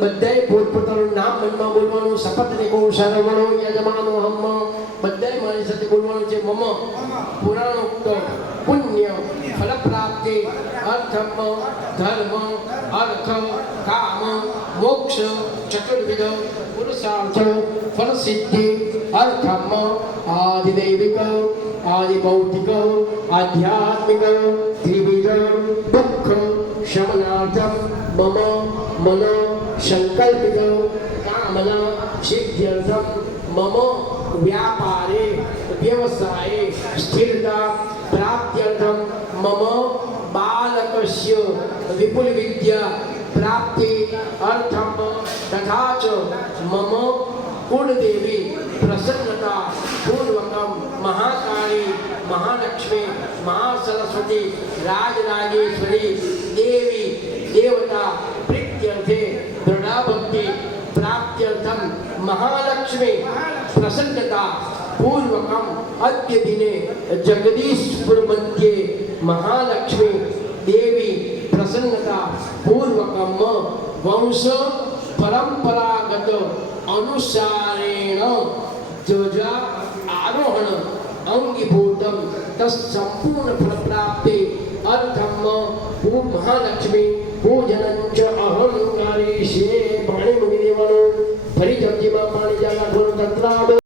બધાય પોતપોતાનું નામ મનમાં બોલવાનું શપથ નિકો શરવણો યજમાનો હમ, બધાય મારી સાથે બોલવાનું છે, મમ પુરાણોક્ત પુણ્ય ફલ પ્રાપ્તિ, અર્થમ, ધર્મ અર્થ કામ, મોક્ષ, ચતુર્વિધ, પુરુષાર્થ ફલ સિદ્ધિ, અર્થમ, આદિદૈવિક, આદિભૌતિક, આધ્યાત્મિક, ત્રિવિધ, દુઃખ, શમનાર્થમ, મમ, મન संकल्पितं कामना सिद्ध्यर्थं मम व्यापारे, व्यवसाय, स्थिरता प्राप्त्यर्थं मम बालकस्य विपुलविद्या प्राप्ति अर्थं तथा च मम कुलदेवी प्रसन्नता पूर्वकं महाकाली, महालक्ष्मी, महासरस्वती, राजराजेश्वरी भक्ति प्राप्त्यर्थम महालक्ष्मी। प्रसन्नता पूर्वक अद्य दिने जगदीशपुर मध्ये महालक्ष्मी देवी प्रसन्नता पूर्वक वंश परंपरागत अनुसारेण ध्वजा आरोहण अंगीभूत तत्संपूर्ण फल प्राप्ते अर्थम महालक्ष्मी पूजन च अहम्।